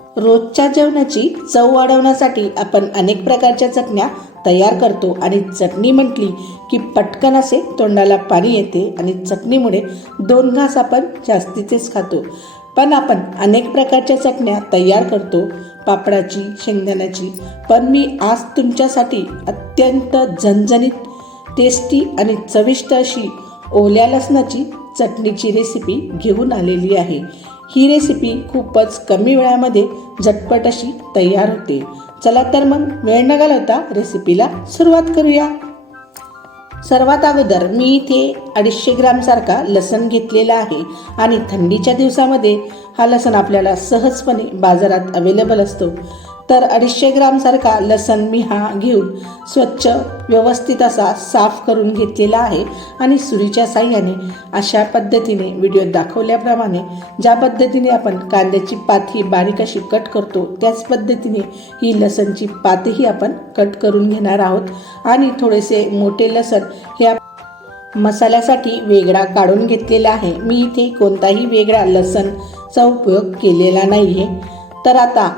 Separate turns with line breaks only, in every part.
रोजच्या जेवणाची चव वाढवण्यासाठी आपण अनेक प्रकारच्या चटण्या तयार करतो आणि चटणी म्हटली की पटकन असे तोंडाला पाणी येते आणि चटणीमुळे दोन घास आपण जास्तीचेच खातो. पण आपण अनेक प्रकारच्या चटण्या तयार करतो. पापडाची शेंगदाण्याची. पण मी आज तुमच्यासाठी अत्यंत झणझणीत टेस्टी आणि चविष्ट अशी ओल्या लसणाची चटणीची रेसिपी घेऊन आलेली आहे. ही रेसिपी खूपच कमी वेळामध्ये झटपट अशी तयार होते. चला तर मग वेळ न घालवता रेसिपीला सुरुवात करूया. सर्वात अगोदर मी इथे अडीचशे ग्रामसारखा लसण घेतलेला आहे आणि थंडीच्या दिवसामध्ये हा लसण आपल्याला सहजपणे बाजारात अवेलेबल असतो. तर अडीचशे ग्रामसारखा लसण मी हा घेऊन स्वच्छ व्यवस्थित असा साफ करून घेतलेला आहे आणि सुरीच्या साह्याने अशा पद्धतीने व्हिडिओ दाखवल्याप्रमाणे ज्या पद्धतीने आपण कांद्याची पात ही बारीक अशी कट करतो त्याच पद्धतीने ही लसणची पातही आपण कट करून घेणार आहोत. आणि थोडेसे मोठे लसण हे मसाल्यासाठी वेगळा काढून घेतलेला आहे. मी इथे कोणताही वेगळा लसणचा उपयोग केलेला नाही आहे तर आता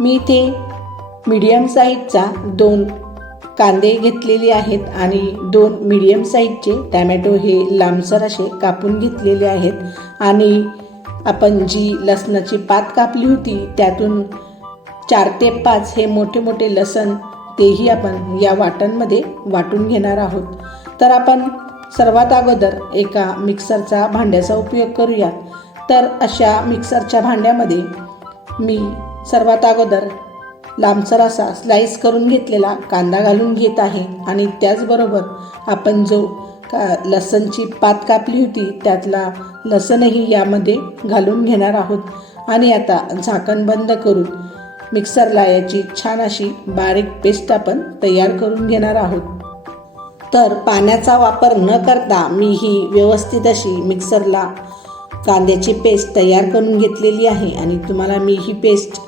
मी इथे मीडियम साईजचा दोन कांदे घेतलेले आहेत आणि दोन मीडियम साईजचे टॅमॅटो हे लांबसर असे कापून घेतलेले आहेत. आणि आपण जी लसणाची पात कापली होती त्यातून चार ते पाच हे मोठे मोठे लसण तेही आपण या वाटणमध्ये वाटून घेणार आहोत. तर आपण सर्वात अगोदर एका मिक्सरचा भांड्याचा उपयोग करूया तर अशा मिक्सरच्या भांड्यामध्ये मी सर्वात अगोदर लांबसर असा स्लाईस करून घेतलेला कांदा घालून घेत आहे. आणि त्याचबरोबर आपण जो का लसणची पात कापली होती त्यातला लसणही यामध्ये घालून घेणार आहोत. आणि आता झाकण बंद करून मिक्सरला याची छान अशी बारीक पेस्ट आपण तयार करून घेणार आहोत. तर पाण्याचा वापर न करता मी ही व्यवस्थित अशी मिक्सरला कांद्याची पेस्ट तयार करून घेतलेली आहे. आणि तुम्हाला मी ही पेस्ट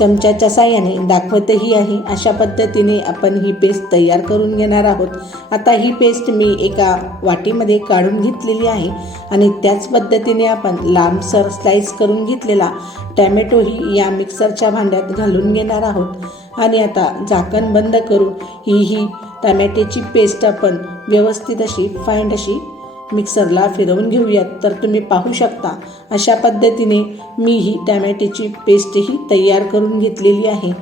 चमच्याच्या साह्याने दाखवतही आहे. अशा पद्धतीने आपण ही पेस्ट तयार करून घेणार आहोत. आता ही पेस्ट मी एका वाटीमध्ये काढून घेतलेली आहे आणि त्याच पद्धतीने आपण लांबसर स्लाईस करून घेतलेला टॅमॅटोही या मिक्सरच्या भांड्यात घालून घेणार आहोत. आणि आता झाकण बंद करून ही ही टॅमॅटोची पेस्ट आपण व्यवस्थित अशी फाईंड अशी मिक्सरला फिरवून घेऊयात. तर तुम्ही पाहू शकता अशा पद्धतीने मी ही टॅमॅटोची पेस्टही तयार करून घेतलेली आहे.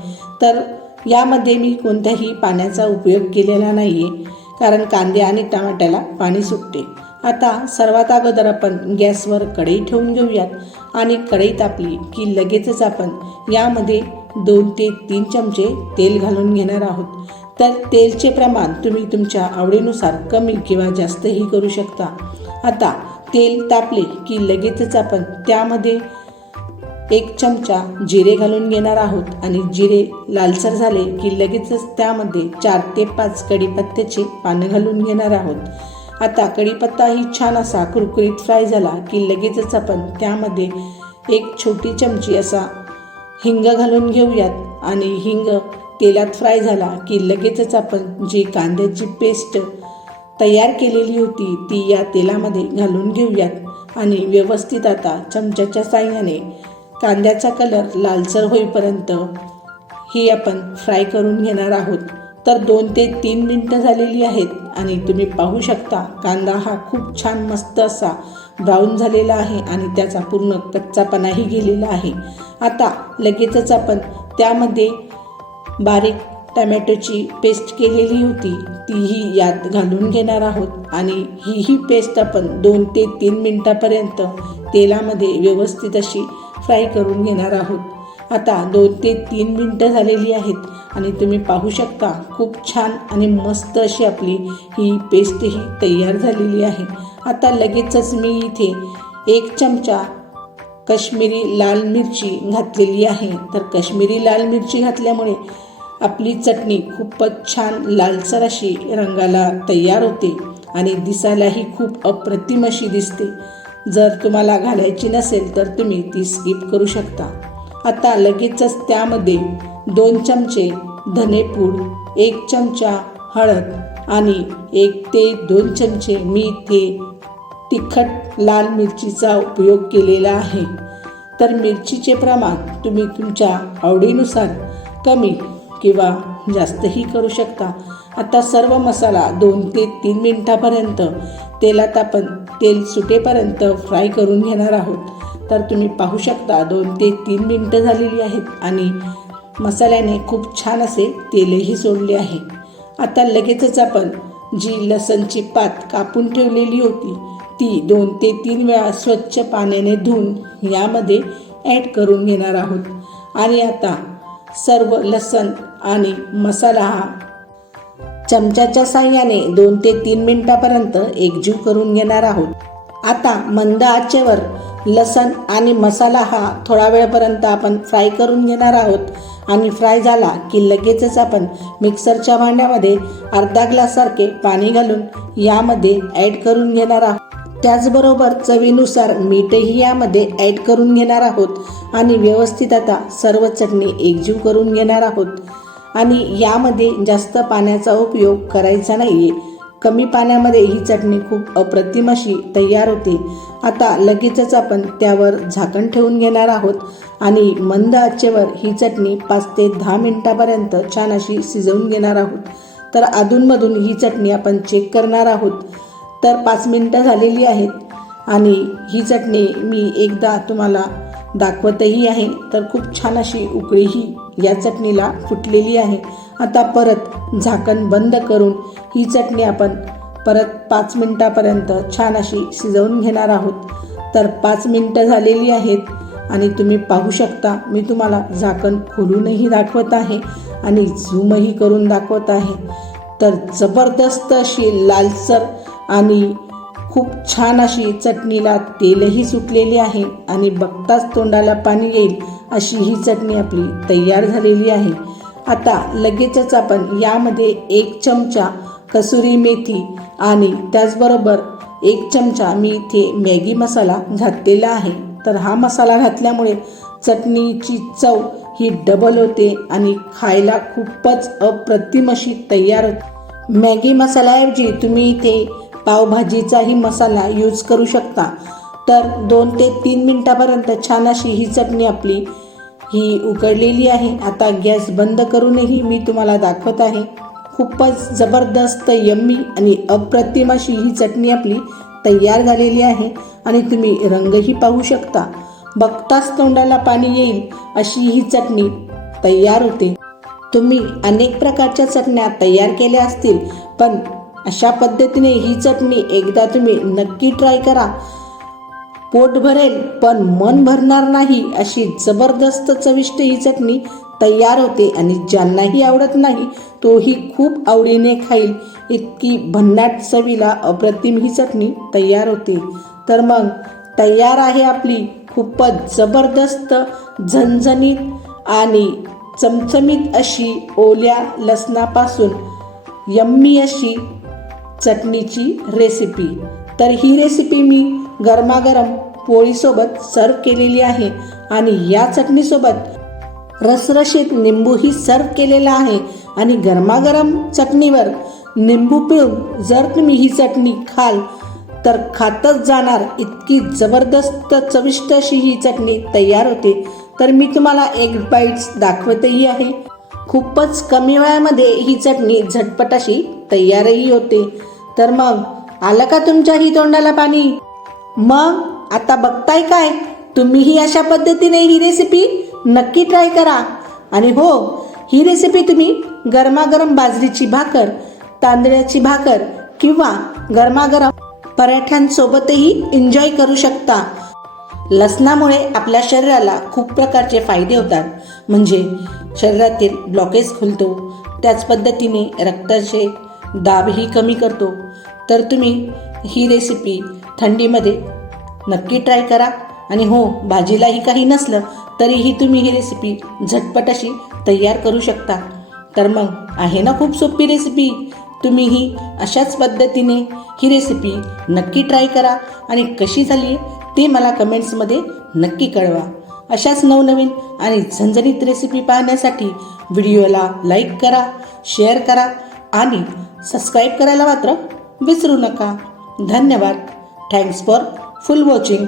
तर यामध्ये मी कोणत्याही पाण्याचा उपयोग केलेला नाही आहे कारण कांदे आणि टमाट्याला पाणी सुटते. आता सर्वात अगोदर आपण गॅसवर कढई ठेवून घेऊयात आणि कढई तापली की लगेचच आपण यामध्ये दोन ते तीन चमचे तेल घालून घेणार आहोत. तर तेलचे प्रमाण तुम्ही तुमच्या आवडीनुसार कमी किंवा जास्तही करू शकता. आता तेल तापले की लगेचच आपण त्यामध्ये एक चमचा जिरे घालून घेणार आहोत आणि जिरे लालसर झाले की लगेचच त्यामध्ये चार ते पाच कढीपत्त्याचे पानं घालून घेणार आहोत. आता कढीपत्ताही छान असा कुरकुरीत फ्राय झाला की लगेचच आपण त्यामध्ये एक छोटी चमची असा हिंग घालून घेऊयात आणि हिंग तेलात फ्राय झाला की लगेचच आपण जी कांद्याची पेस्ट तयार केलेली होती ती या तेलामध्ये घालून घेऊयात. आणि व्यवस्थित आता चमच्याच्या साह्याने कांद्याचा कलर लालसर होईपर्यंत ही आपण फ्राय करून घेणार आहोत. तर दोन ते तीन मिनटं झालेली आहेत आणि तुम्ही पाहू शकता कांदा हा खूप छान मस्त असा ब्राऊन झालेला आहे आणि त्याचा पूर्ण कच्चापणाही गेलेला आहे. आता लगेचच आपण त्यामध्ये बारीक टमॅटोची पेस्ट केलेली होती तीही यात घालून घेणार आहोत. आणि ही ही पेस्ट आपण दोन ते तीन मिनटापर्यंत तेलामध्ये व्यवस्थित अशी फ्राय करून घेणार आहोत. आता दोन ते तीन मिनटं झालेली आहेत आणि तुम्ही पाहू शकता खूप छान आणि मस्त अशी आपली ही पेस्टही तयार झालेली आहे. आता लगेचच मी इथे एक चमचा कश्मीरी लाल मिरची घातलेली आहे. तर कश्मीरी लाल मिरची घातल्यामुळे आपली चटणी खूपच छान लालसर अशी रंगाला तयार होते आणि दिसायलाही खूप अप्रतिम अशी दिसते. जर तुम्हाला घालायची नसेल तर तुम्ही ती स्किप करू शकता. आता लगेचच त्यामध्ये दोन चमचे धनेपूड एक चमचा हळद आणि एक ते दोन चमचे मी इथे तिखट लाल मिरचीचा उपयोग केलेला आहे. तर मिरचीचे प्रमाण तुम्ही तुमच्या आवडीनुसार कमी किंवा जास्तही करू शकता. आता सर्व मसाला दोन ते तीन मिनटापर्यंत तेलात आपण तेल सुटेपर्यंत फ्राय करून घेणार आहोत. तर तुम्ही पाहू शकता दोन ते तीन मिनटं झालेली आहेत आणि मसाल्याने खूप छान असे तेलही सोडले आहे. आता लगेचच आपण जी लसणची पात कापून ठेवलेली होती ती दोन ते तीन वेळा स्वच्छ पाण्याने धुवून यामध्ये ॲड करून घेणार आहोत. आणि आता सर्व लसण आणि मसाला हा. चमच्याच्या साह्याने दोन ते तीन मिनिटापर्यंत एकजीव करून घेणार आहोत. आता मंद आचेवर लसण आणि मसाला हा थोडा वेळपर्यंत आपण फ्राय करून घेणार आहोत आणि फ्राय झाला की लगेचच आपण मिक्सरच्या भांड्यामध्ये अर्धा ग्लाससारखे पाणी घालून यामध्ये ॲड करून घेणार आहोत. त्याचबरोबर चवीनुसार मीठही यामध्ये ॲड करून घेणार आहोत. आणि व्यवस्थित आता सर्व चटणी एकजीव करून घेणार आहोत. आणि यामध्ये जास्त पाण्याचा उपयोग करायचा नाही आहे कमी पाण्यामध्ये ही चटणी खूप अप्रतिम अशी तयार होते. आता लगेचच आपण त्यावर झाकण ठेवून घेणार आहोत. आणि मंद आचेवर ही चटणी पाच ते दहा मिनटापर्यंत छान अशी शिजवून घेणार आहोत. तर अधूनमधून ही चटणी आपण चेक करणार आहोत. तर पाच मिनटं झालेली आहेत. आणि ही चटणी मी एकदा तुम्हाला दाखवतही आहे. तर खूप छान अशी उकळीही या चटणीला फुटलेली आहे. आता परत झाकण बंद करून ही चटणी आपण परत पाच मिनटापर्यंत छान अशी शिजवून घेणार आहोत. तर पाच मिनटं झालेली आहेत आणि तुम्ही पाहू शकता मी तुम्हाला झाकण खोलूनही दाखवत आहे आणि झूमही करून दाखवत आहे. तर जबरदस्त अशी लालसर आणि खूप छान अशी चटणीला तेलही सुटलेले आहे आणि बघताच तोंडाला पाणी येईल अशी ही चटणी आपली तयार झालेली आहे. आता लगेचच आपण यामध्ये एक चमचा कसुरी मेथी आणि त्याचबरोबर एक चमचा मी इथे मॅगी मसाला घातलेला आहे. तर हा मसाला घातल्यामुळे चटणीची चव ही डबल होते आणि खायला खूपच अप्रतिम अशी तयार होते. मॅगी मसाल्याऐवजी तुम्ही इथे पावभाजीचाही मसाला यूज करू शकता. तर दोन ते तीन मिनटापर्यंत छान अशी ही चटणी आपली ही उकडलेली आहे. आता गॅस बंद करूनही मी तुम्हाला दाखवत आहे. खूपच जबरदस्त यम्मी आणि अप्रतिम अशी ही चटणी आपली तयार झालेली आहे आणि तुम्ही रंगही पाहू शकता. बघताच तोंडाला पाणी येईल अशी ही चटणी तयार होते. तुम्ही अनेक प्रकारच्या चटण्या तयार केल्या असतील पण अशा पद्धतीने ही चटणी एकदा तुम्ही नक्की ट्राय करा. पोट भरेल पण मन भरणार नाही अशी जबरदस्त चविष्ट ही चटणी तयार होते आणि ज्यांनाही आवडत नाही तोही खूप आवडीने खाईल. इतकी भन्नाट चवीला अप्रतिम ही चटणी तयार होते. तर मग तयार आहे आपली खूपच जबरदस्त झणझणीत आणि चमचमीत अशी ओल्या लसणापासून यम्मी अशी चटणीची रेसिपी तर ही रेसिपी मी गरमागरम पोळीसोबत सर्व केलेली आहे आणि या चटणीसोबत रसरशीत निंबूही सर्व केलेला आहे आणि गरमागरम चटणीवर निंबू पिळून जर तुम्ही ही चटणी खाल तर खातच जाणार इतकी जबरदस्त चविष्ट अशी ही चटणी तयार होते. तर मी तुम्हाला एक बाईट्स दाखवतही आहे. खूपच कमी वेळामध्ये ही चटणी झटपट अशी तयारही होते. तर मग आलं का तुमच्याही तोंडाला पाणी? मग आता बघताय काय? तुम्हीही अशा पद्धतीने ही रेसिपी नक्की ट्राय करा. आणि हो ही रेसिपी तुम्ही गरमागरम बाजरीची भाकर तांदळाची भाकर किंवा गरमागरम पराठ्यांसोबतही एन्जॉय करू शकता. लसणामुळे आपल्या शरीराला खूप प्रकारचे फायदे होतात. म्हणजे शरीरातील ब्लॉकेज खुलतो. त्याच पद्धतीने रक्ताचे दाबही कमी करतो. तर तुम्ही ही रेसिपी थंडीमध्ये नक्की ट्राय करा. आणि हो भाजीलाही काही नसलं तरीही तुम्ही ही रेसिपी झटपट अशी तयार करू शकता. तर मग आहे ना खूप सोपी रेसिपी तुम्हीही अशाच पद्धतीने ही रेसिपी नक्की ट्राय करा. आणि कशी झाली ते मला कमेंट्समध्ये नक्की कळवा. अशाच नवनवीन आणि झणझणीत रेसिपी पाहण्यासाठी व्हिडिओला लाईक करा शेअर करा. आणि सबस्क्राईब करायला मात्र विसरू नका. धन्यवाद. Thanks for full watching